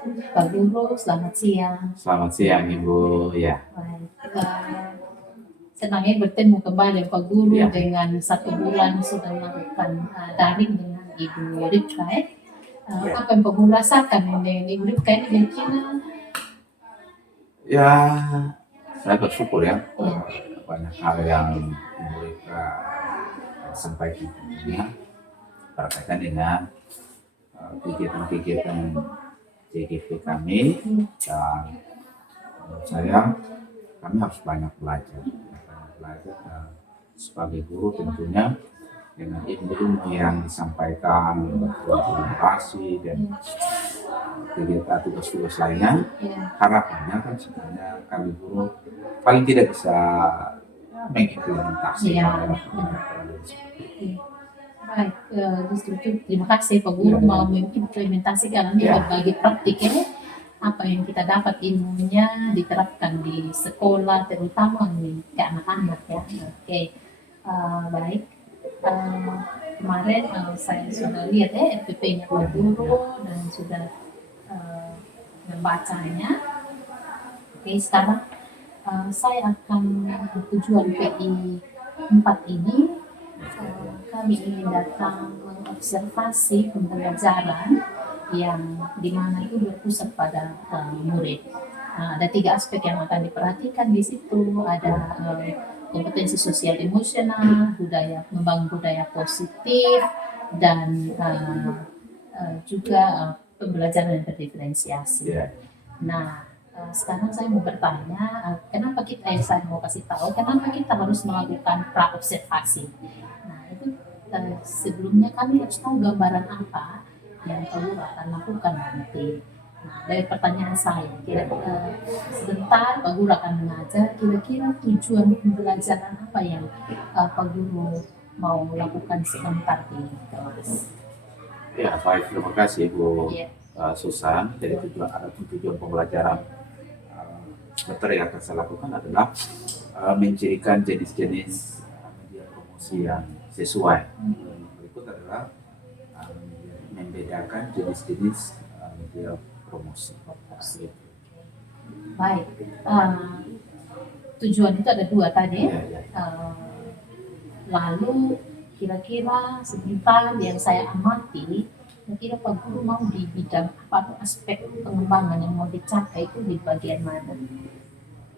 Pak Guru, selamat siang. Selamat siang Ibu. Ya, Baik, senangnya bertemu kembali Pak Guru Ya. dengan 1 bulan sudah melakukan daring dengan Ibu Ripka. Ya. Apa yang Pak Guru rasakan dengan Ibu Ripka ini gimana? ya saya bersyukur ya Ya. banyak hal yang mereka sampaikan tentunya berkaitan dengan kegiatan-kegiatan CGP kami, dan menurut saya kami harus banyak belajar sebagai guru tentunya dengan ilmu yang disampaikan, berkolaborasi dan kegiatan tugas-tugas lainnya. Harapannya kan sebenarnya kami guru paling tidak bisa mengimplementasi dalam Baik, justru terima kasih Pak Guru mau mengimplementasikan berbagai praktik ya. Apa yang kita dapat ilmunya diterapkan di sekolah, terutama ke anak-anak ya. Oke, baik. Kemarin saya sudah lihat RPP-nya Pak Guru dan sudah membacanya. Oke, sekarang saya akan tujuan PI 4 ini kami ingin datang mengobservasi pembelajaran yang dimana itu berpusat pada murid. Ada 3 aspek yang akan diperhatikan di situ. Ada kompetensi sosial emosional, membangun budaya positif, dan juga pembelajaran yang terdiferensiasi. Nah, sekarang saya mau bertanya, kenapa saya mau kasih tahu, kenapa kita harus melakukan pra-observasi? Nah, itu sebelumnya kami harus tahu gambaran apa yang Pak Guru akan lakukan nanti. Nah, dari pertanyaan saya, kira-kira sebentar Pak Guru akan mengajar, kira-kira tujuan pembelajaran apa yang Pak Guru mau lakukan sebentar di kelas? Ya, baik, terima kasih Bu Susan. Jadi tujuan pembelajaran materi yang akan saya lakukan adalah mencirikan jenis-jenis media promosi yang sesuai. Berikut adalah membedakan jenis-jenis media promosi. Baik, tujuan itu ada 2 tadi. Lalu kira-kira sebentar yang saya amati, kira-kira Pak Guru mau di bidang apa, aspek pengembangan yang mau dicapai itu di bagian mana?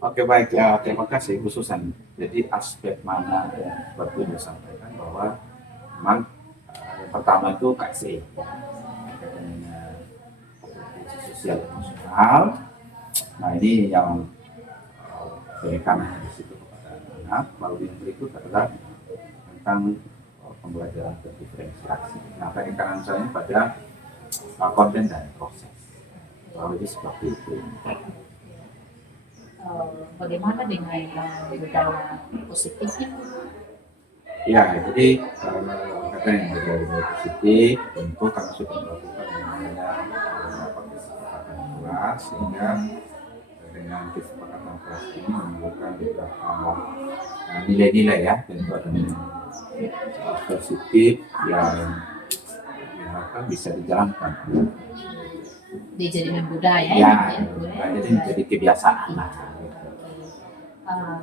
Oke, baik ya, terima kasih Bu Susan. Jadi aspek mana yang seperti disampaikan bahwa memang yang pertama itu KC, sosial emosional. Nah, ini yang penekanan di situ kepada anak. Lalu yang berikut adalah tentang pembelajaran terdiferensiasi. Nah, penekanan saya pada konten dan proses. Lalu seperti itu. Bagaimana dengan budaya positifnya? Ya, jadi kata yang budaya positif tentu kami sudah melakukan kesepakatan kelas, sehingga dengan kesepakatan kelas ini menimbulkan beberapa nilai-nilai ya, tentu ada positif yang diharapkan bisa dijalankan. Dijadikan budaya ya, jadi menjadi kebiasaan.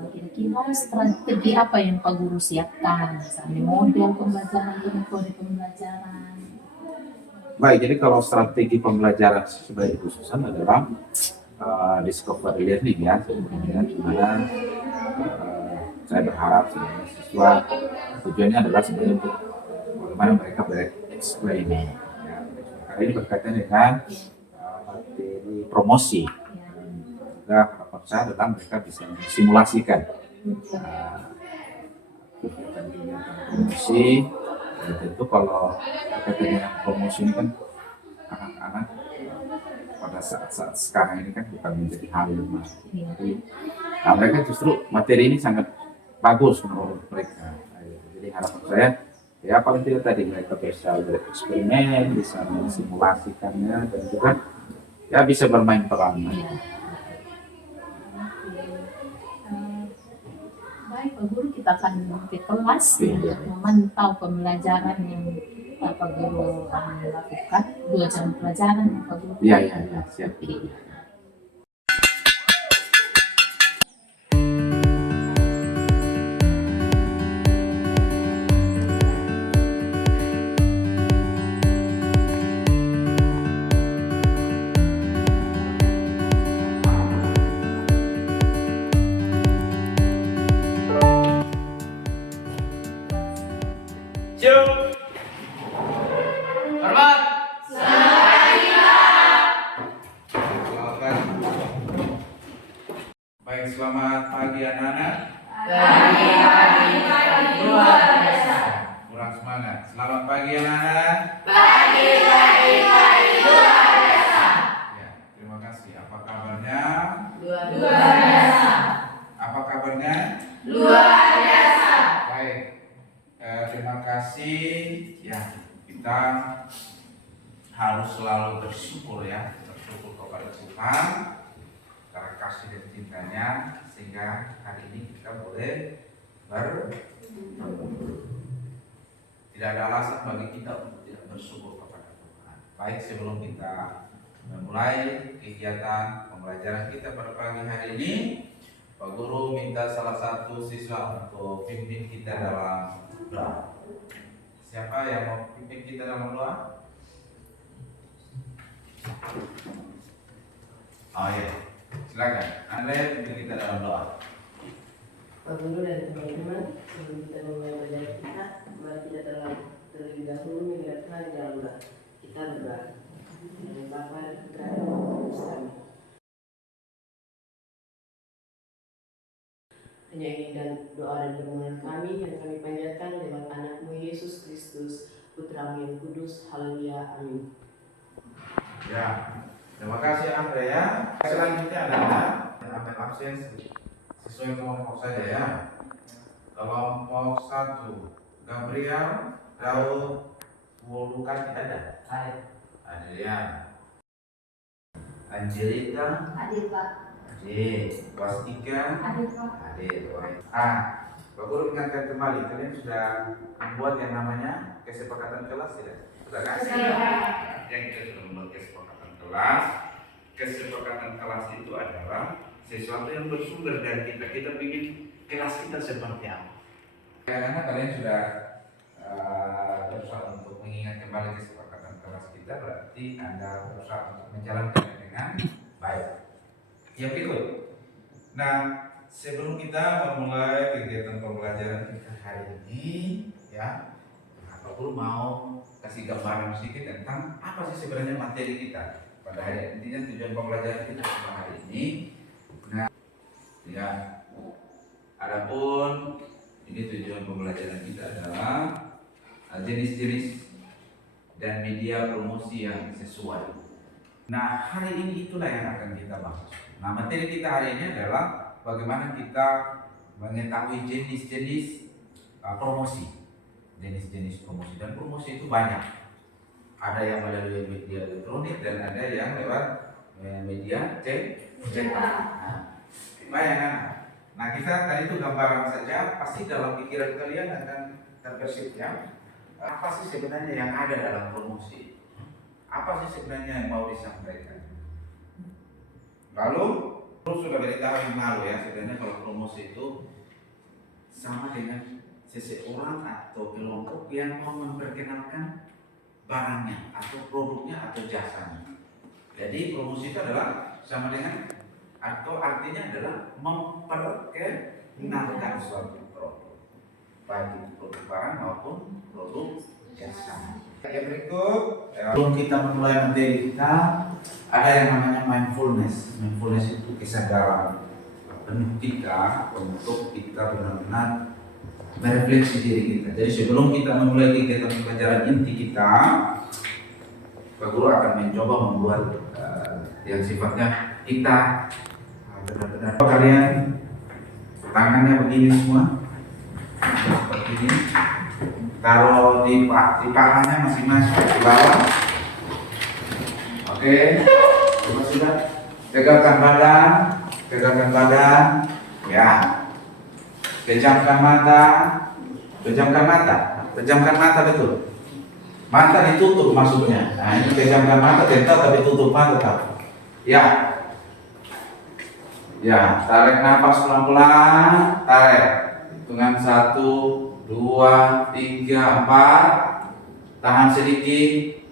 Kira-kira strategi apa yang Pak Guru siapkan, misalnya model pembelajaran, metode pembelajaran? Baik, jadi kalau strategi pembelajaran sebagai khususan adalah discovery learning ya, sebenarnya dimana saya berharap siswa tujuannya adalah sebenarnya untuk bagaimana mereka bereksperimen. Karena ini berkaitan dengan materi promosi. Juga harapan saya adalah mereka bisa mensimulasikan kegiatan promosi. Dan tentu kalau berkaitan dengan promosi ini kan anak-anak pada saat-saat sekarang ini kan bukan menjadi hal yang nah, mereka justru materi ini sangat bagus menurut mereka. Jadi harapan saya ya paling tidak tadi mereka bisa bereksperimen, bisa mensimulasikannya, dan juga ya bisa bermain peran. Baik Pak Guru, kita akan ke kelas untuk memantau pembelajaran yang Pak Guru lakukan 2 jam pelajaran Pak Guru. Iya, siap. Iya. Siap. Hormat. Selamat. Baik, selamat pagi anak-anak. Luar biasa. Kurang semangat. Selamat pagi anak-anak. Luar biasa. Ya, terima kasih. Apa kabarnya? Luar biasa. Apa kabarnya? Luar biasa. Baik. Terima kasih. Ya, kita harus selalu bersyukur ya, bersyukur kepada Tuhan karena kasih dan cintanya sehingga hari ini kita boleh tidak ada alasan bagi kita untuk tidak bersyukur kepada Tuhan. Baik, sebelum kita memulai kegiatan pembelajaran kita pada pagi hari ini, Pak Guru minta salah satu siswa untuk pimpin kita dalam doa. Siapa yang mau pimpin kita dalam doa? Oh iya, silakan. Anda pimpin kita dalam doa. Pak Guru dan teman-teman, sebelum kita memulai belajar kita, mari kita terlebih dahulu mengingatkan di dalam doa. Kita berdoa. Dari Bapa dan Putra dan Roh Kudus. Amin. Hanya ini dan doa dan permohonan kami yang kami panjatkan lewat anakmu Yesus Kristus, Putramu yang kudus. Haleluya. Amin. Ya, terima kasih Andre ya. Selanjutnya adalah ambil absen sesuai kelompok saja ya. Kelompok 1 Gabriel, Daud, Wulukan ada. Adrian, Angelita, Hadir Pak. Adik, kelas 3, Hadir Pak. Adik, Pak Guru ingatkan kembali, kalian sudah membuat yang namanya kesepakatan kelas tidak? Sudah kan? Yang kita sudah membuat kesepakatan kelas. Kesepakatan kelas itu adalah sesuatu yang bersumber dari kita. Kita ingin kelas kita seperti apa? Karena kalian sudah berusaha untuk mengingat kembali kesepakatan kelas kita, berarti Anda berusaha untuk menjalankannya dengan baik. Yang berikut. Nah, sebelum kita memulai kegiatan pembelajaran kita hari ini, ya, Pak Guru mau kasih gambaran sedikit tentang apa sih sebenarnya materi kita pada hari ini. Intinya tujuan pembelajaran kita pada hari ini. Nah, ya, adapun ini tujuan pembelajaran kita adalah jenis-jenis dan media promosi yang sesuai. Nah, hari ini itulah yang akan kita bahas. Nah, materi kita hari ini adalah bagaimana kita mengetahui jenis-jenis promosi. Jenis-jenis promosi, dan promosi itu banyak. Ada yang melalui media elektronik dan ada yang lewat media cetak. Nah, bayangkan. Nah, kita tadi itu gambaran saja, pasti dalam pikiran kalian akan terbersih ya. Apa sih sebenarnya yang ada dalam promosi? Apa sih sebenarnya yang mau disampaikan? Lalu, terus sudah beritahu yang lalu ya, sebenarnya kalau promosi itu sama dengan seseorang atau kelompok yang mau memperkenalkan barangnya atau produknya atau jasanya. Jadi promosi itu adalah sama dengan atau artinya adalah memperkenalkan suatu produk, baik itu produk barang maupun produk jasa. Yang berikut, sebelum kita memulai materi kita, ada yang namanya mindfulness. Mindfulness itu kesadaran penuh kita untuk kita benar-benar merefleksi diri kita. Jadi sebelum kita memulai kegiatan pembelajaran inti kita, Pak Guru akan mencoba membuat yang sifatnya kita benar-benar. Kalian tangannya begini semua, seperti ini. Taruh di pahanya masing-masing di bawah. Oke, coba sudah. Tegakkan badan, ya. Pejamkan mata betul. Mata ditutup maksudnya. Nah, ini pejamkan mata tentu tapi tutup mata tak. Ya. Ya, tarik nafas pelan-pelan, tarik. Hitungan 1, 2, 3, 4. Tahan sedikit.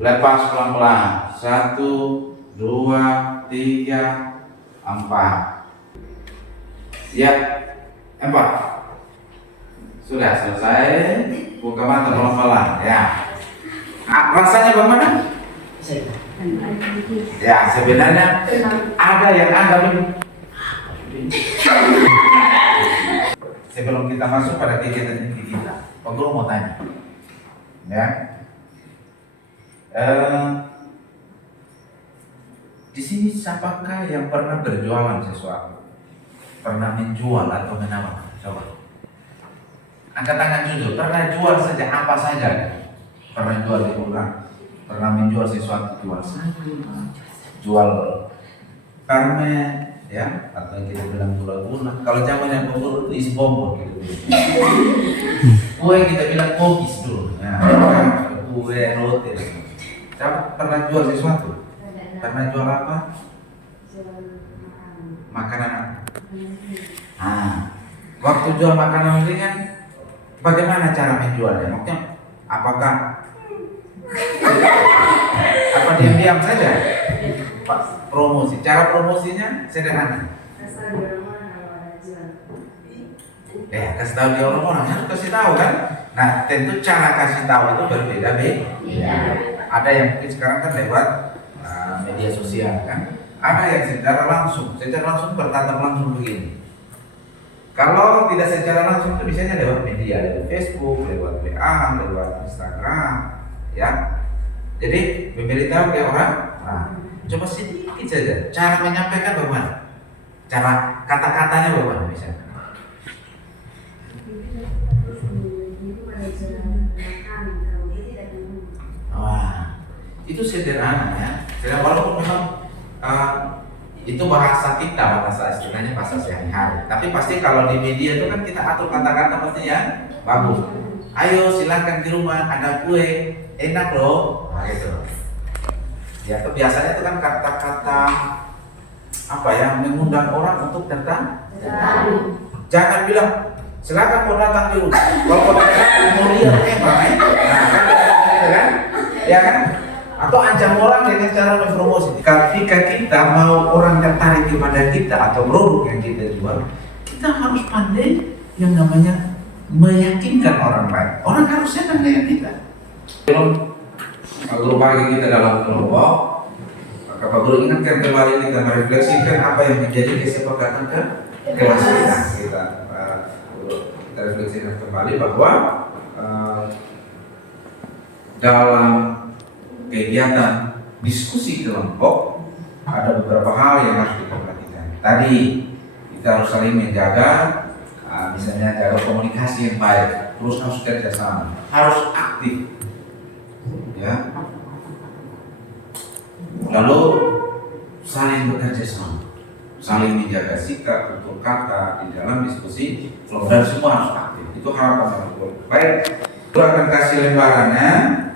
Lepas pelan-pelan. 1, 2, 3, 4. Ya, 4. Sudah selesai. Buka mata pelan-pelan. Ya. Rasanya bagaimana? Ya, sebenarnya ada yang Anda sebelum kita masuk pada kegiatan ini kita, Pak Guru mau tanya, ya, di sini siapakah yang pernah berjualan sesuatu, pernah menjual atau menawar? Coba, angkat tangan jujur, pernah jual saja apa saja, pernah jual di ulang. Pernah menjual sesuatu, jual sayur, jual karmen, ya, atau yang kita bilang gula-gula. Kalau zamannya gula itu isi bonbon gitu. Kue kita bilang kokis dulu, ya, kue roti. Siapa pernah jual sesuatu? Pernah jual apa? Makanan. Waktu jual makanan ringan, bagaimana cara menjualnya? Maksudnya, apakah apa diam-diam saja? Pak, promosi. Cara promosinya sederhana. Kasih tahu dia orang-orang harus kasih tahu kan. Nah, tentu cara kasih tahu itu berbeda-beda. Ada yang mungkin sekarang kan lewat media sosial kan. Ada yang secara langsung bertatap langsung begini. Kalau tidak secara langsung itu biasanya lewat media, lewat Facebook, lewat WA, lewat Instagram, ya. Jadi memberitahu ke orang, coba sedikit saja. Cara menyampaikan bagaimana? Cara kata-katanya bagaimana misalnya? Itu sederhana ya. Walaupun memang itu bahasa kita, bahasa istilahnya bahasa sehari-hari. Tapi pasti kalau di media itu kan kita atur kata-kata pasti yang bagus. Ayo silakan di rumah ada kue, enak loh, gitu. Ya, biasanya itu kan kata-kata apa ya, mengundang orang untuk datang. Jangan bilang silakan mau datang di rumah. Kalau mau lihat kan, ya kan? Atau ancam orang dengan cara mempromosi. Ketika kita mau orang tertarik kepada kita atau produk yang kita jual, kita harus pandai yang namanya meyakinkan orang lain. Orang harus senang dengan kita. Kalau bagi kita dalam kelompok, maka Pak Guru ingatkan kembali kita merefleksikan apa yang menjadi kesepakatan ke kelas kita. Kita refleksikan kembali bahwa dalam kegiatan diskusi kelompok ada beberapa hal yang harus kita perhatikan. Tadi kita harus saling menjaga, misalnya jaga komunikasi yang baik, terus harus kerjasama, harus aktif, ya. Lalu saling bekerja sama, saling menjaga sikap, tutur kata di dalam diskusi kelompok, dan semua harus aktif. Itu harapan Pak Guru. Baik, kita akan kasih lembarannya,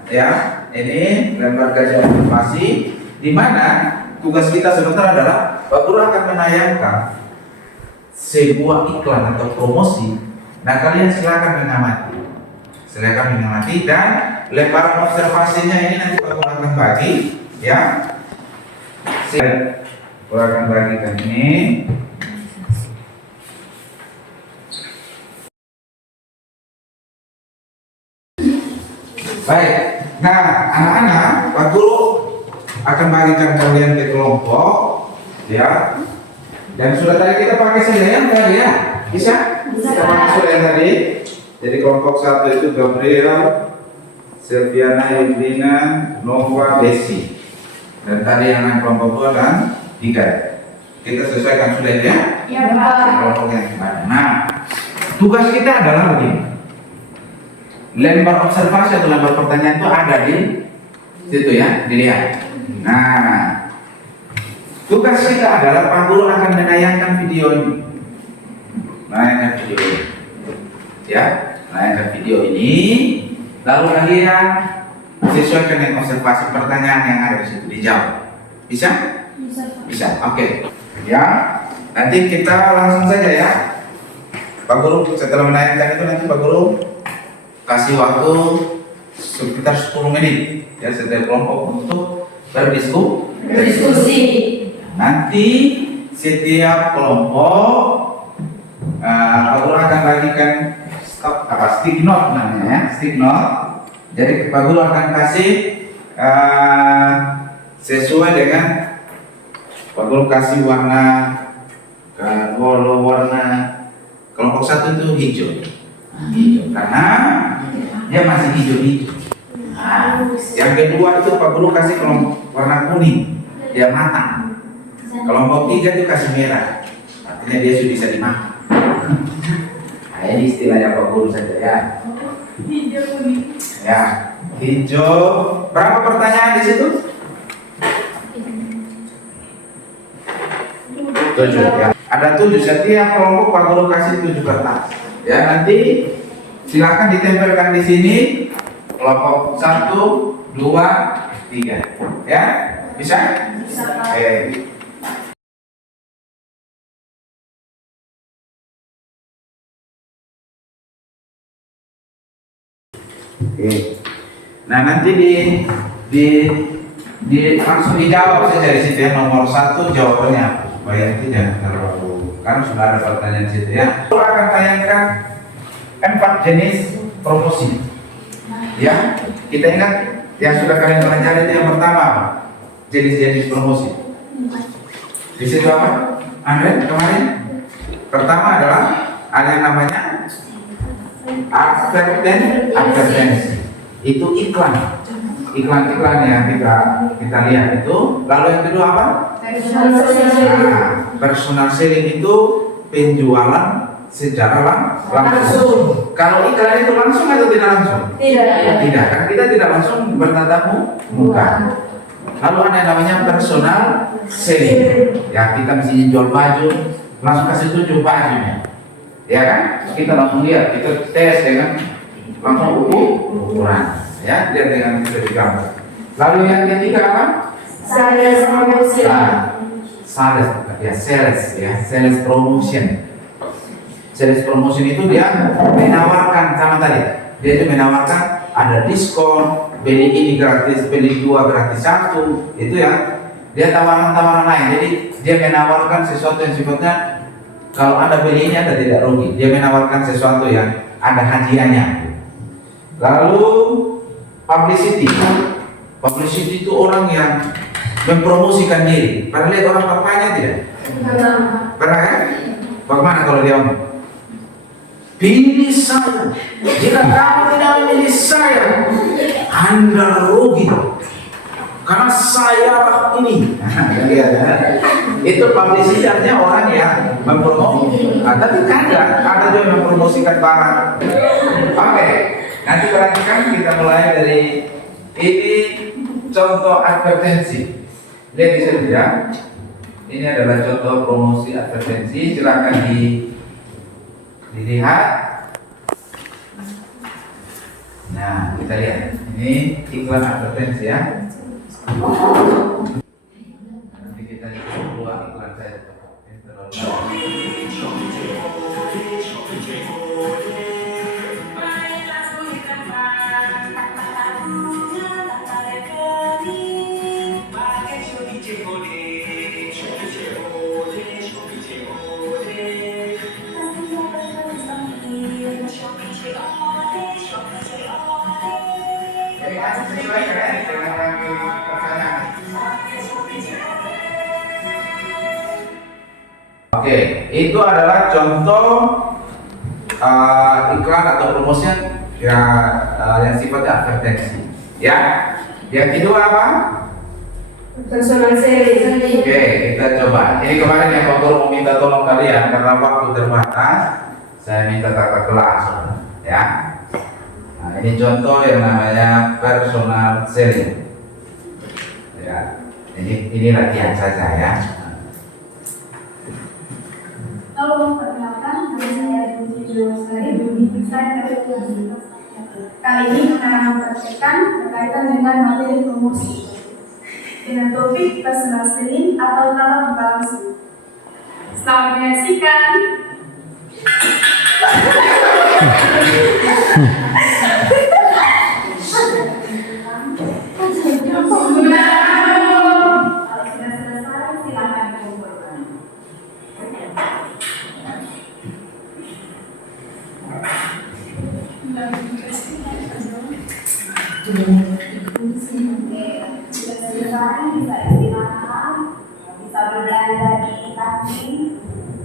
ya. Ini lembar kajian informasi, di mana tugas kita sebentar adalah Pak Guru akan menayangkan sebuah iklan atau promosi. Nah, kalian silakan mengamati, dan lembaran observasinya ini nanti Pak Guru akan bagi, ya. Saya akan bagikan ini. Baik. Nah, anak-anak, Pak Guru akan bagikan kalian ke kelompok, ya. Dan sudah tadi kita pakai saja yang tadi, ya. Bisa? Kita pakai sudah yang tadi. Jadi kelompok 1 itu Gabriel, Silviana, Yudina, Nova, Desi. Dan tadi yang kelompok 2 dan 3. Kita selesaikan sudah ya? Iya, Pak. Kelompok yang kemarin. Nah, tugas kita adalah begini. Lembar observasi atau lembar pertanyaan itu ada di situ ya, dilihat. Nah, tugas kita adalah Pak Guru akan menayangkan video ini. Ya, menayangkan video ini. Lalu kalian sesuaikan dengan observasi pertanyaan yang ada di situ, dijawab. Bisa? Bisa. Oke. Ya. Nanti kita langsung saja ya. Pak Guru setelah menanyakan itu nanti Pak Guru kasih waktu sekitar 10 menit ya setiap kelompok untuk berdiskusi. Nanti setiap kelompok Pak Guru akan bagikan stick note namanya ya, stick note. Jadi Pak Guru akan kasih sesuai dengan Pak Guru kasih warna warna kelompok 1 itu hijau. Hijau karena dia masih hijau-hijau. Yang kedua itu Pak Guru kasih kelompok warna kuning, dia matang. Kelompok 3 itu kasih merah, artinya dia sudah bisa dimakan. Nah, ini istilahnya Pak Guru saja ya. Hijau kuning. Ya, hijau. Berapa pertanyaan di situ? 7 ya. Ada 7, setiap kelompok Pak Guru kasih 7 kertas. Ya, nanti silakan ditempelkan di sini kelompok 1, 2, 3. Ya, bisa? Oke. Oke. Nah, nanti langsung dijawab saja di situ ya, nomor 1 jawabannya apa. Supaya nanti jangan terlalu, kan sudah ada pertanyaan di situ ya. Kita akan tayangkan 4 jenis promosi. Ya, kita ingat yang sudah kalian pelajari itu yang pertama apa? Jenis-jenis promosi. Di situ apa? Andre kemarin? Pertama adalah ada yang namanya advertensi. Itu iklan. Iklan-iklan yang kita lihat itu. Lalu yang kedua apa? Personal selling itu penjualan secara langsung. Kalau iklan itu langsung atau tidak langsung? Tidak, kan kita tidak langsung bertatap muka. Lalu ada yang namanya personal selling. Ya, kita mesti jual baju, langsung kasih tunjuk bajunya. Ya kan? Kita langsung lihat, kita tes dengan langsung ukuran. Ya, lihat dengan kita di gambar. Lalu yang ketiga apa? Sales promotion. Sales promotion. Sales promotion itu dia menawarkan sama tadi. Dia itu menawarkan ada diskon, beli ini gratis, beli 2 gratis 1. Itu ya. Dia tawaran-tawaran lain. Jadi dia menawarkan sesuatu yang sifatnya kalau Anda beli ini Anda tidak rugi. Dia menawarkan sesuatu yang ada hadiahnya. Lalu publicity. Publicity itu orang yang mempromosikan diri. Pernah lihat orang papanya tidak? Pernah kan? Bagaimana kalau dia ngomong? Pilih saya. Jika kamu tidak memilih saya, Anda rugi. Karena saya ini. Itu publicity artinya orang yang mempromosikan. Tapi kadang ada juga yang mempromosikan barang. Oke. Nanti perhatikan kita mulai dari ini contoh advertensi. Lihat di sini ya. Ini adalah contoh promosi advertensi. Silakan dilihat. Nah, kita lihat. Ini iklan advertensi ya. Nanti kita lihat 2 iklan saya. Oke, itu adalah contoh iklan atau promosi yang sifatnya advertensi. Ya, yang kedua apa? Personal selling. Oke, kita coba. Ini kemarin yang Pak Guru meminta tolong kalian karena waktu terbatas, saya minta tata kelas, ya. Nah, ini contoh yang namanya personal selling. Ya, ini latihan saja ya. Halo, perkenalkan nama saya Putri Dewa Sari, saya dari Universitas Kali ini akan memperhatikan berkaitan dengan materi promosi dengan topik personal selling atau tatap muka langsung. Selamat menyaksikan. Kalau sudah selesai, silakan dikumpulkan. Sudah selesai, bisa istirahat, bisa berbelanja di kantin,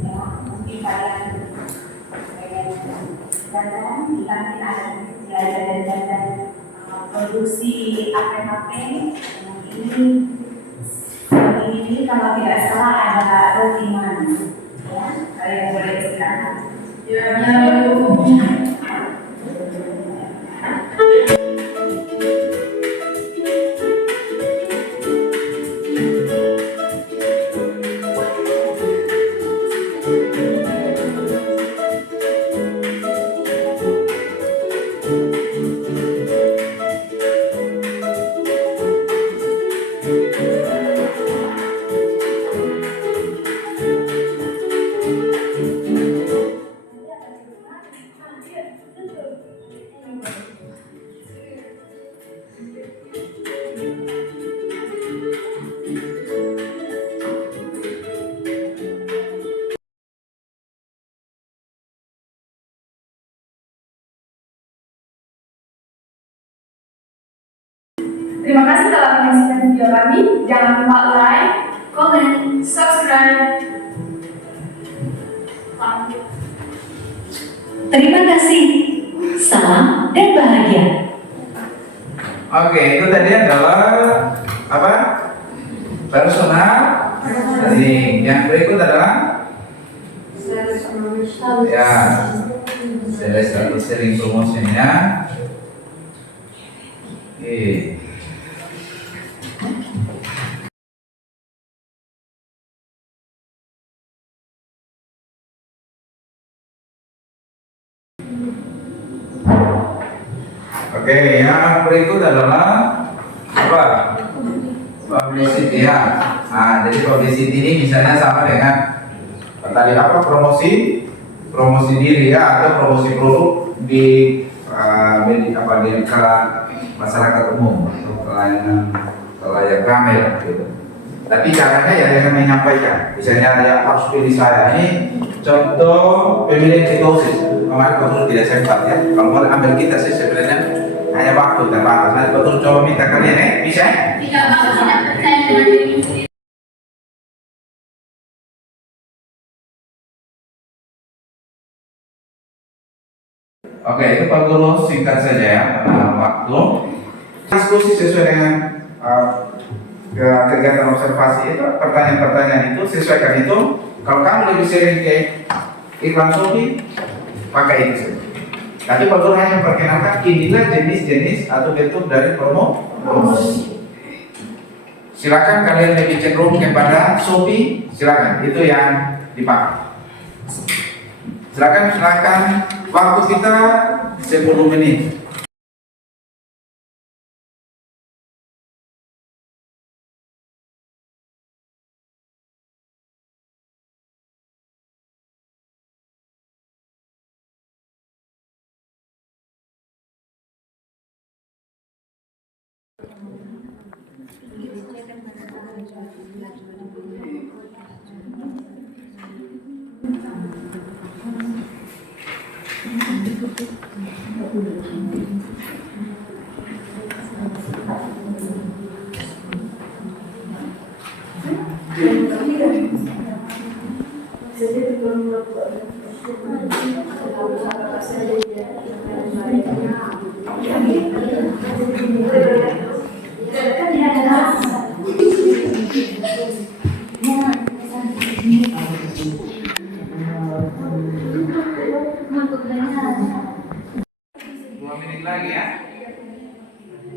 ya, mungkin kalian pengen jajan di kantin ada belanja dan jajan produksi HP-HP ini kalau tidak salah ada roti manis, ya, kalian boleh istirahat. Terima kasih telah menyaksikan video kami. Jangan lupa like, comment, subscribe. Terima kasih. Salam dan bahagia. Oke, itu tadi adalah apa? Personal selling. Yang berikut adalah ya sales atau selling promotionnya. Oke. Oke, yang berikut adalah apa? Publicity ya. Nah, jadi publicity ini misalnya sama dengan tadi apa? Promosi diri ya, atau promosi produk di di masyarakat umum atau kelayak ramai gitu. Tapi caranya ya dengan menyampaikan. Misalnya yang harus pilih saya ini contoh pemilihan ketosis. Kemarin betul tidak sempat ya. Kalau mau ambil kita sih sebenarnya hanya waktu terbatas. Nah, betul coba minta kalian bisa? Tidak mau, tidak percaya dengan diri sendiri. Oke, itu Pak Guru singkat saja ya waktu. Diskusi sesuai dengan kegiatan observasi itu, pertanyaan-pertanyaan itu sesuaikan itu. Kalau kamu lebih sering ke iklan Shopee, pakai itu saja. Tapi Pak Guru hanya memperkenalkan inilah jenis-jenis atau bentuk dari promosi. Silakan kalian lebih cenderung kepada Shopee, silakan itu yang dipakai. Silakan waktu kita 10 menit. Lagi ya,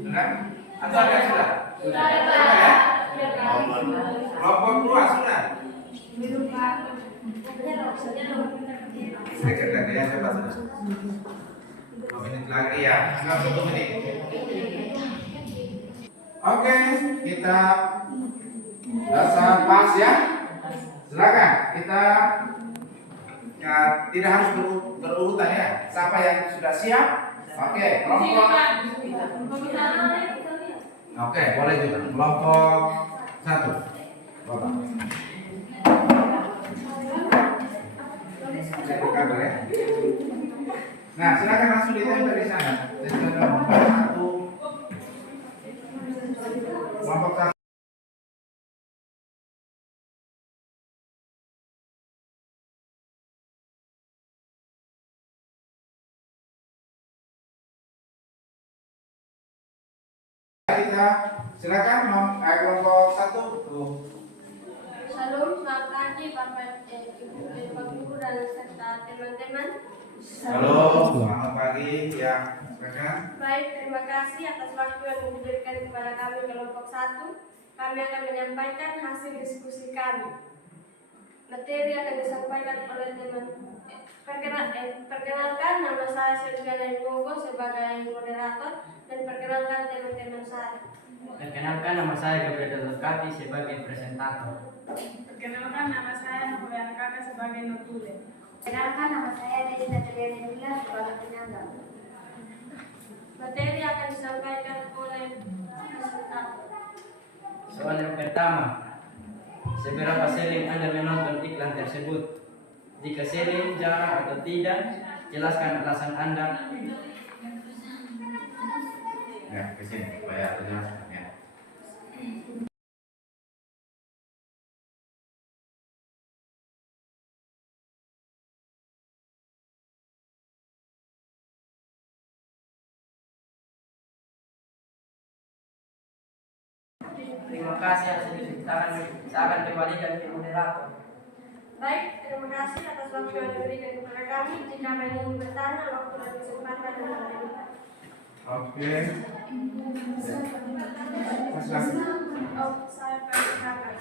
sudah? Atau ada sudah? Sudah ya? Kelompok 2 sudah? Sedikit lagi ya, coba sudah. 2 menit lagi ya, tinggal 1 menit. Oke, kita rasa pas ya. Silakan kita ya, tidak harus berurutan ya. Siapa yang sudah siap? Oke, kelompok. Oke, boleh juga. Kelompok 1. Bapak. Saya buka dulu ya. Nah, silakan langsung ditempel dari sana. Kelompok 1. Kelompok 1. Kita silakan kelompok 1 tuh. Shalom, selamat pagi Bapak Ibu Guru dan serta teman-teman. Halo, selamat pagi ya. Silakan. Baik, terima kasih atas waktu yang diberikan kepada kami kelompok 1. Kami akan menyampaikan hasil diskusi kami. Materi akan disampaikan oleh teman. Perkenalkan, nama saya Silviana Ibogo sebagai moderator dan perkenalkan teman-teman saya. Perkenalkan, nama saya Gabriel Delkati sebagai presentator. Perkenalkan, nama saya Novoyan Kakak sebagai notule. Perkenalkan, nama saya Desi Nataliana Nila sebagai penyangga. Materi akan disampaikan oleh presentator. Soal yang pertama, seberapa sering Anda menonton iklan tersebut? Jika sering, jarang atau tidak, jelaskan alasan Anda. Ya, ke sini supaya terjelaskan ya. Terima kasih saya akan kembalikan ke moderator. Baik, terima kasih atas waktu yang diberikan kepada kami. Jika kami ingin bertanya, waktu dan kesempatan adalah kita. Oke. Mas Raffi. Oh, saya perkenalkan.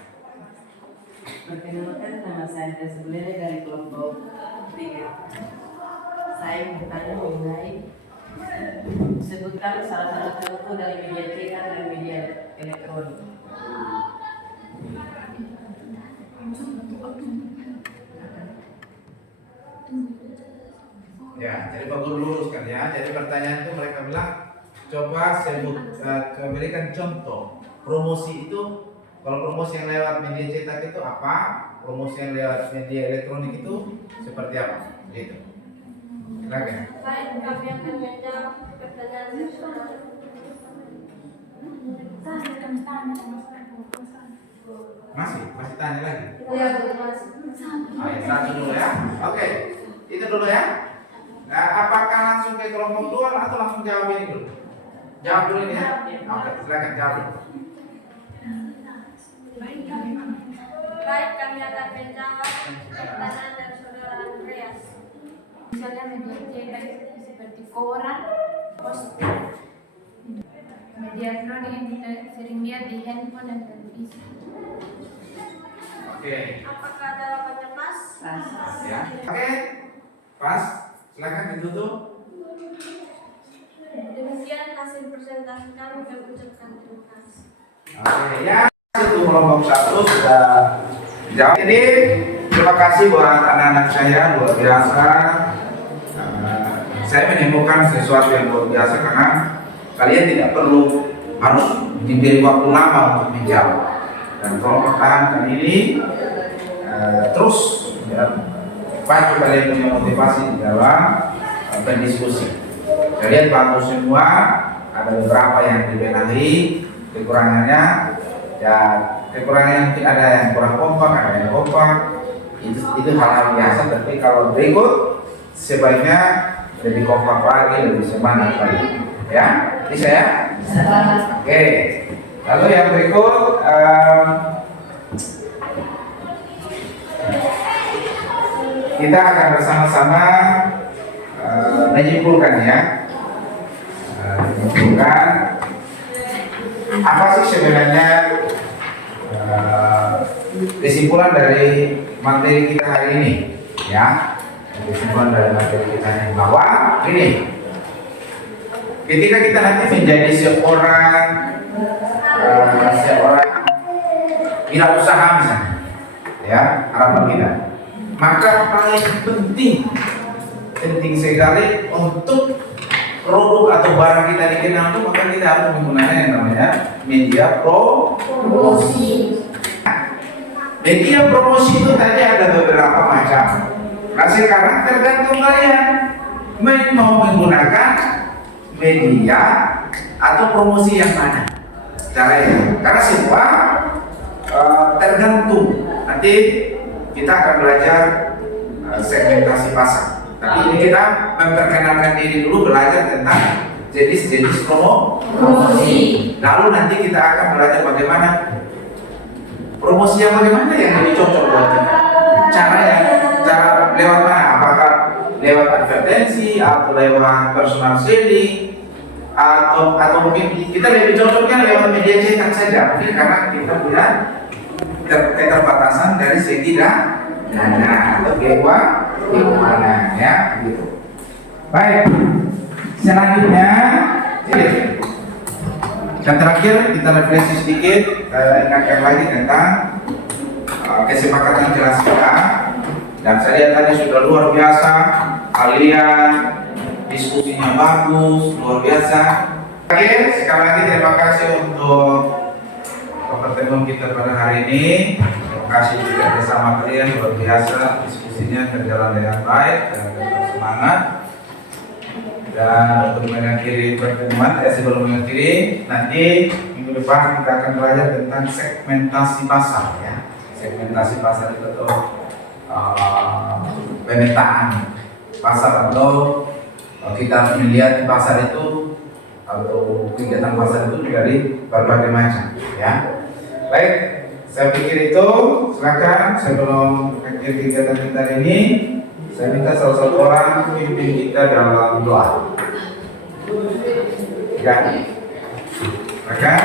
Perkenalkan, nama saya Desbulene dari kelompok 3. Saya bertanya mengenai sebutkan salah satu contoh dari media cetak dan media elektronik. Ya, jadi Pak Guru luruskan ya. Jadi pertanyaan itu mereka bilang coba berikan contoh promosi itu. Kalau promosi yang lewat media cetak itu apa? Promosi yang lewat media elektronik itu seperti apa? Gitu. Silakan. Baik, kami akan menjawab pertanyaan tersebut. Masih tanya lagi. Ya, Mas. Oke, satu dulu ya. Oke, itu dulu ya. Nah, apakah langsung ke kelompok 2 atau langsung jawab ini dulu? Jawab dulu ini ya. Oke, silakan jawab. Baik, kami akan menjawab pertanyaan dari saudara Andreas. Misalnya media cetak seperti koran, poster, media elektronik yang kita sering lihat di handphone dan televisi. Oke. Apakah jawabannya pas? Ya. Oke. Pas. Silakan ditutup. Demikian hasil presentasi kami. Kami ucapkan terima kasih. Oke, ya. Itu kelompok 1 sudah jawab. Jadi terima kasih buat anak-anak saya, luar biasa. Saya menemukan sesuatu yang luar biasa karena kalian tidak perlu harus diberi waktu lama untuk menjawab. Dan kalau pertahankan ini terus ya, pacu kalian punya motivasi di dalam berdiskusi. Kalian bantu semua, ada beberapa yang dibenahi kekurangannya. Ya, kekurangannya mungkin ada yang kurang kompak, ada yang kompak. Itu hal-hal biasa. Tapi kalau berikut sebaiknya lebih kompak lagi, lebih semangat lagi. Ya, bisa ya? Oke. Lalu yang berikut kita akan bersama-sama menyimpulkan ya. Menyimpulkan apa sih sebenarnya kesimpulan dari materi kita hari ini ya. Kesimpulan dari materi kita ini bahwa ini ketika kita nanti menjadi seorang wirausaha misalnya, ya harapan kita, maka paling penting sekali untuk produk atau barang kita dikenal itu, maka kita harus menggunakan yang namanya media promosi. Media promosi itu tadi ada beberapa macam. Nah sekarang tergantung kalian mau menggunakan media atau promosi yang mana caranya. Karena semua tergantung. Nanti kita akan belajar segmentasi pasar. Tapi ini kita memperkenalkan diri dulu, belajar tentang jenis-jenis promosi. Lalu nanti kita akan belajar bagaimana promosi yang bagaimana yang lebih cocok buat kita. Cara lewat mana? Apakah lewat advertensi atau lewat personal selling atau mungkin kita lebih cocoknya lewat media cetak saja, mungkin karena kita punya keterbatasan dari segi dana atau keuangan ya gitu. Baik, selanjutnya dan terakhir kita refleksi sedikit, ingatkan lagi tentang kesepakatan kelas kita. Dan saya tadi sudah luar biasa, kalian diskusinya bagus, luar biasa. Oke, sekali lagi terima kasih untuk pertemuan kita pada hari ini. Terima kasih juga bersama kalian, luar biasa diskusinya berjalan dengan baik dan tetap semangat. Dan untuk mengakhiri pertemuan, sebelum mengakhiri, nanti minggu depan kita akan belajar tentang segmentasi pasar ya. Segmentasi pasar itu pemetaan pasar, atau kita melihat pasar itu atau kegiatan pasar itu dari berbagai macam ya. Baik, saya pikir itu. Silakan sebelum akhir kegiatan kita ini, saya minta salah satu orang pimpin kita dalam doa. Ya, silakan.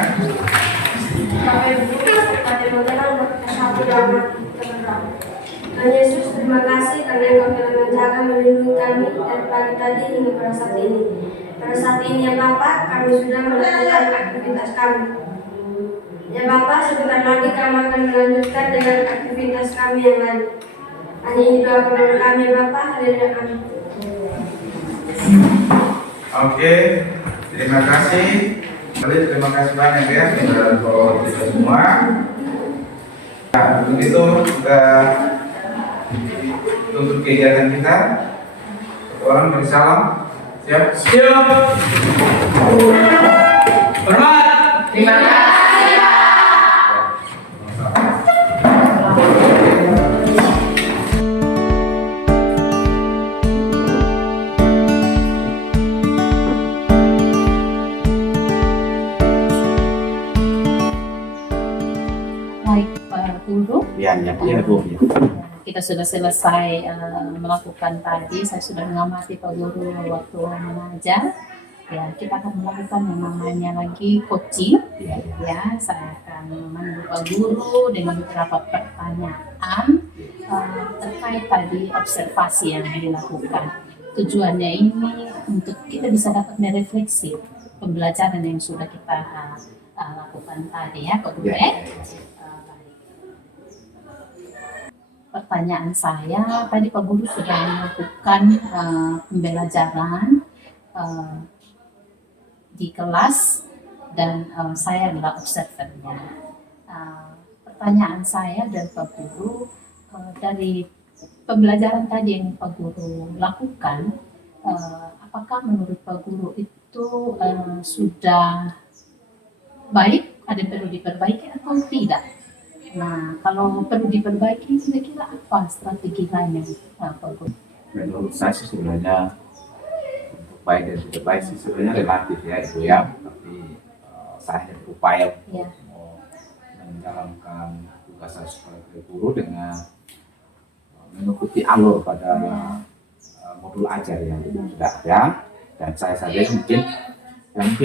Tuhan Yesus, terima kasih karena Engkau telah menjaga melindungi kami dari pagi tadi hingga pada saat ini. Pada saat ini ya Bapak, kami sudah melakukan aktivitas kami. Ya Bapak, sebentar lagi kami akan melanjutkan dengan aktivitas kami yang lain. Hanya ini doa kepada kami ya Bapak, haleluya, amin. Oke, terima kasih. Terima kasih banyak ya kepada kita semua. Nah, begitu kita tutup kegiatan kita. Satu orang beri salam. Siap? Siap. Hormat. Terima kasih. Baik Pak Guru, Ya, Bu. kita sudah selesai melakukan tadi. Saya sudah mengamati Pak Guru waktu mengajar. Ya, kita akan melakukan yang namanya lagi coaching. Ya, saya akan memandu Pak Guru dengan beberapa pertanyaan terkait tadi observasi yang dilakukan. Tujuannya ini untuk kita bisa dapat merefleksi pembelajaran yang sudah kita lakukan tadi ya, Pak Guru. Pertanyaan saya, tadi Pak Guru sudah melakukan pembelajaran di kelas dan saya adalah observernya. Pertanyaan saya dari Pak Guru, dari pembelajaran tadi yang Pak Guru lakukan, apakah menurut Pak Guru itu sudah baik, ada yang perlu diperbaiki atau tidak? Nah, kalau perlu diperbaiki, kira-kira apa strategi lain yang Pak Guru? Menurut saya sih sebenarnya untuk baik dan tidak baik sih sebenarnya relatif ya Ibu ya. Tapi saya berupaya untuk menjalankan tugas saya sebagai guru dengan mengikuti alur pada modul ajar yang sudah ada. Dan saya saja mungkin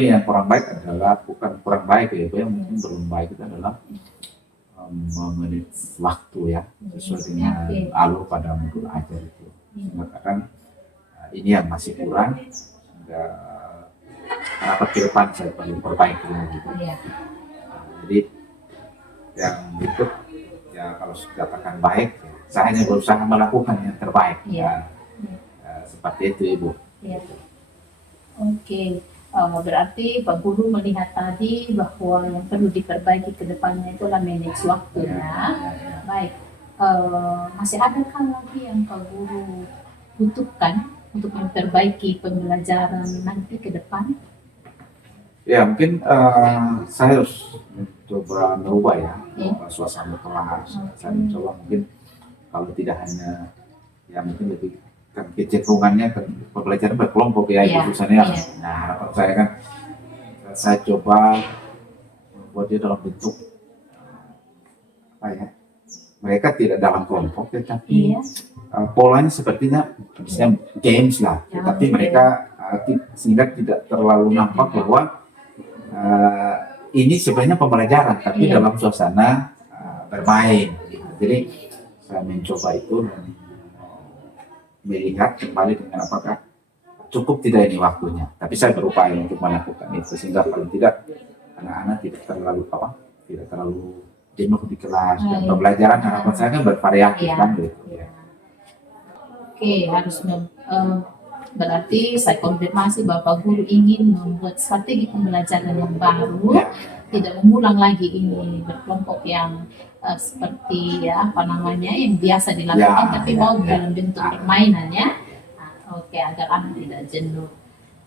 yang kurang baik adalah bukan kurang baik ya Ibu, yang mungkin belum baik itu adalah memanage waktu ya sesuai dengan alur pada modul ajar itu. Sehingga kadang ini yang masih kurang, sehingga rapat ke depan saya perlu perbaiki lagi. Iya. Jadi yang itu ya kalau dikatakan baik, saya hanya berusaha melakukan yang terbaik. Iya. Seperti itu Ibu. Ya. Oke, berarti Pak Guru melihat tadi bahwa yang perlu diperbaiki ke depannya itulah manage waktunya. Baik, masih adakah lagi yang Pak Guru butuhkan untuk memperbaiki pembelajaran nanti ke depan? Ya mungkin saya harus mencoba merubah ya Ya. suasana kelas. Saya mencoba mungkin kalau tidak hanya ya mungkin lebih kan kecenderungannya ke pembelajaran berkelompok ya Iya, khususnya. iya. Nah harapan saya kan saya coba membuat dia dalam bentuk apa ya, mereka tidak dalam kelompok tetapi Iya. polanya sepertinya misalnya games lah, Ya, tetapi oke. mereka sehingga tidak terlalu nampak bahwa ini sebenarnya pembelajaran tapi Iya. dalam suasana bermain gitu. Jadi saya mencoba itu dan melihat kembali dengan apakah cukup tidak ini waktunya, tapi saya berupaya untuk melakukan itu sehingga paling tidak anak-anak tidak terlalu jenuh di kelas dan Baik. pembelajaran harapan saya kan bervariasi Iya. kan gitu ya. Oke, harus berarti saya konfirmasi Bapak Guru ingin membuat strategi pembelajaran yang baru, Ya. tidak mengulang lagi ini berkelompok yang seperti ya apa namanya yang biasa dilakukan, Ya, tapi ya, mau ya. dalam bentuk permainan ya. Nah, oke, agar anak tidak jenuh.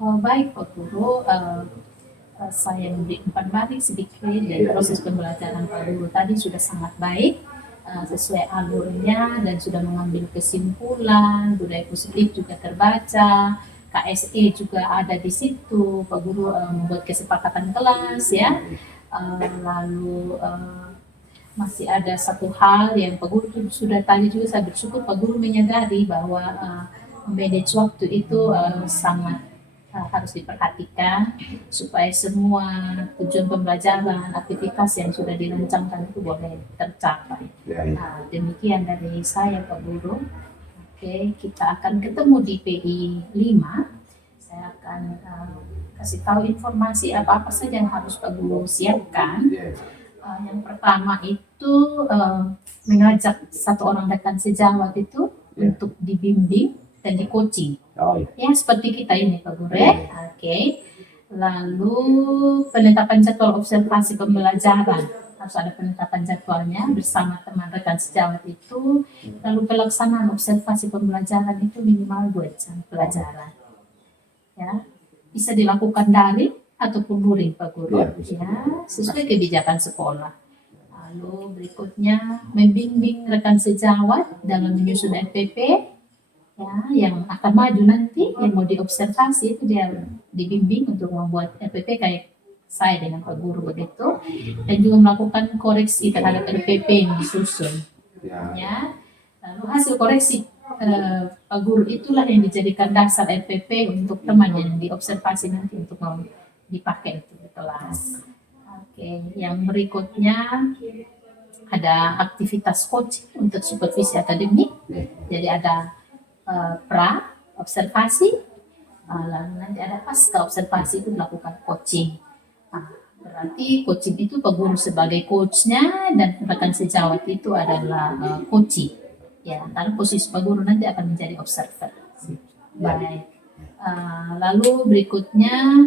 Baik Pak Guru, saya memberi umpan balik sedikit dari Ya. proses pembelajaran Pak Guru tadi sudah sangat baik. Sesuai alurnya dan sudah mengambil kesimpulan, budaya positif juga terbaca, KSE juga ada di situ, Pak Guru membuat kesepakatan kelas ya. Lalu masih ada satu hal yang Pak Guru sudah tadi juga saya bersyukur Pak Guru menyadari bahwa manage waktu itu sangat harus diperhatikan supaya semua tujuan pembelajaran, aktivitas yang sudah dirancangkan itu boleh tercapai. Ya, ya. Demikian dari saya Pak Guru. Oke, kita akan ketemu di PI 5. Saya akan kasih tahu informasi apa-apa saja yang harus Pak Guru siapkan. Ya. Yang pertama itu mengajak satu orang rekan sejawat itu untuk dibimbing dan di coaching. Oh, ya. Ya, seperti kita ini Pak Guru. Oke. Lalu penetapan jadwal observasi pembelajaran. Harus ada penetapan jadwalnya bersama teman rekan sejawat itu. Lalu pelaksanaan observasi pembelajaran itu minimal 2 jam pelajaran. Ya, bisa dilakukan daring ataupun luring Pak Guru. Ya, bisa. Ya, sesuai kebijakan sekolah. Lalu berikutnya membimbing rekan sejawat dalam menyusun FPP. Ya, yang akan maju nanti, yang mau diobservasi itu dia dibimbing untuk membuat FPP kayak saya dengan Pak Guru begitu, dan juga melakukan koreksi terhadap FPP yang disusun. Ya. Ya, lalu hasil koreksi Pak Guru itulah yang dijadikan dasar FPP untuk teman yang diobservasi nanti untuk mau dipakai itu di kelas. Oke, yang berikutnya ada aktivitas coaching untuk supervisi akademik. Jadi ada pra observasi, lalu nanti ada pasca observasi itu melakukan coaching. Berarti coaching itu Pak Guru sebagai coachnya dan rekan sejawat itu adalah coaching. Ya, karena posisi Pak Guru nanti akan menjadi observer. Baik. Lalu berikutnya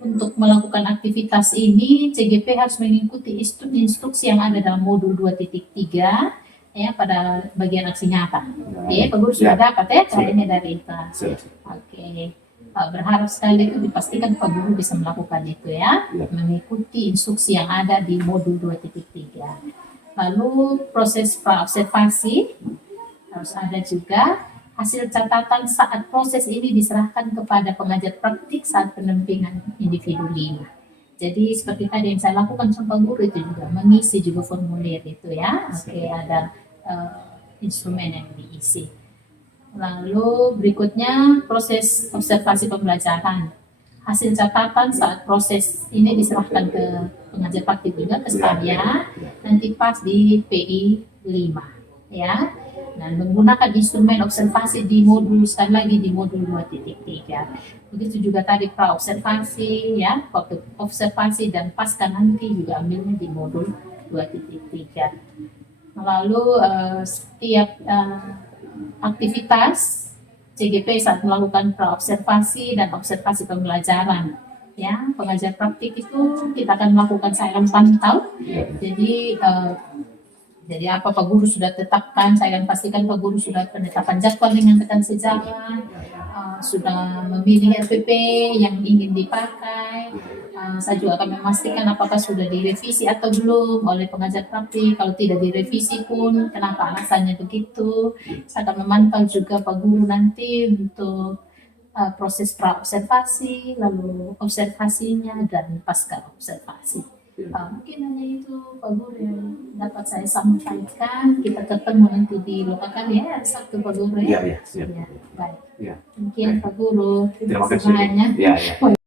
untuk melakukan aktivitas ini CGP harus mengikuti instruksi yang ada dalam modul 2.3 ya pada bagian aksi nyata. Ya, Pak Guru sudah dapat ya kayaknya dari kelas. Oke. Berharap sekali itu dipastikan Pak Guru bisa melakukan itu ya, mengikuti instruksi yang ada di modul 2.3. Lalu proses pra-observasi harus ada juga. Hasil catatan saat proses ini diserahkan kepada pengajar praktik saat pendampingan individu 5. Jadi seperti tadi yang saya lakukan sama Pak Guru itu juga mengisi juga formulir itu ya. Oke, ada instrumen yang diisi. Lalu berikutnya proses observasi pembelajaran. Hasil catatan saat proses ini diserahkan ke pengajar praktik juga ke saya nanti pas di PI 5 ya. dan menggunakan instrumen observasi di modul sekali lagi di modul 2.3. Begitu juga tadi pra-observasi ya, waktu observasi dan pasca nanti juga ambilnya di modul 2.3. Lalu setiap aktivitas CGP saat melakukan pra-observasi dan observasi pembelajaran ya, pengajar praktik itu kita akan melakukan saingan pantau. Jadi apa Pak Guru sudah tetapkan, saya akan pastikan Pak Guru sudah penetapan jadwal dengan rekan sejalan, sudah memilih RPP yang ingin dipakai. Saya juga akan memastikan apakah sudah direvisi atau belum oleh pengajar praktik. Kalau tidak direvisi pun, kenapa alasannya begitu. Saya akan memantau juga Pak Guru nanti untuk proses pra-observasi, lalu observasinya, dan pasca observasi. Mungkin hanya itu Pak Guru yang dapat saya sampaikan. Kita ketemu nanti di lokal ya, Sabtu Pak Guru ya. Iya, siap. Ya, baik. Ya. Mungkin Pak Guru, Terima kasih. banyak. Ya, ya.